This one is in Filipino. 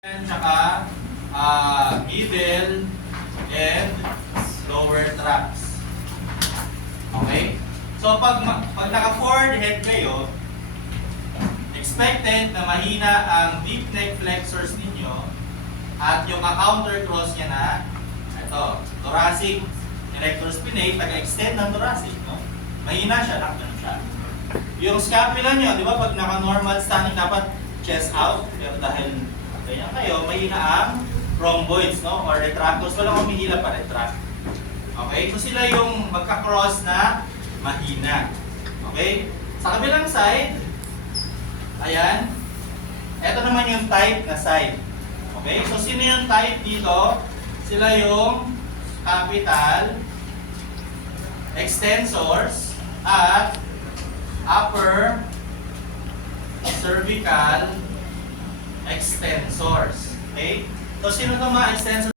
Tsaka middle and lower traps. Okay? So pag naka-forward head kayo, expected na mahina ang deep neck flexors ninyo at yung counter cross niya na ito, thoracic erector spinae, taga-extend ng thoracic, no? Mahina siya, nakano siya. Yung scapula niyo, di ba, pag naka-normal standing dapat chest out, pero dahil ganyan kayo, mahina ang rhomboids, no? Or retractors, walang humihila pa retract. Okay? So sila yung magka-cross na mahina. Okay? Sa kabilang side, ayan, ito naman yung type na side. Okay? So sino yung type dito? Sila yung capital extensors at upper cervical extensors. Okay? So sino itong mga extensors?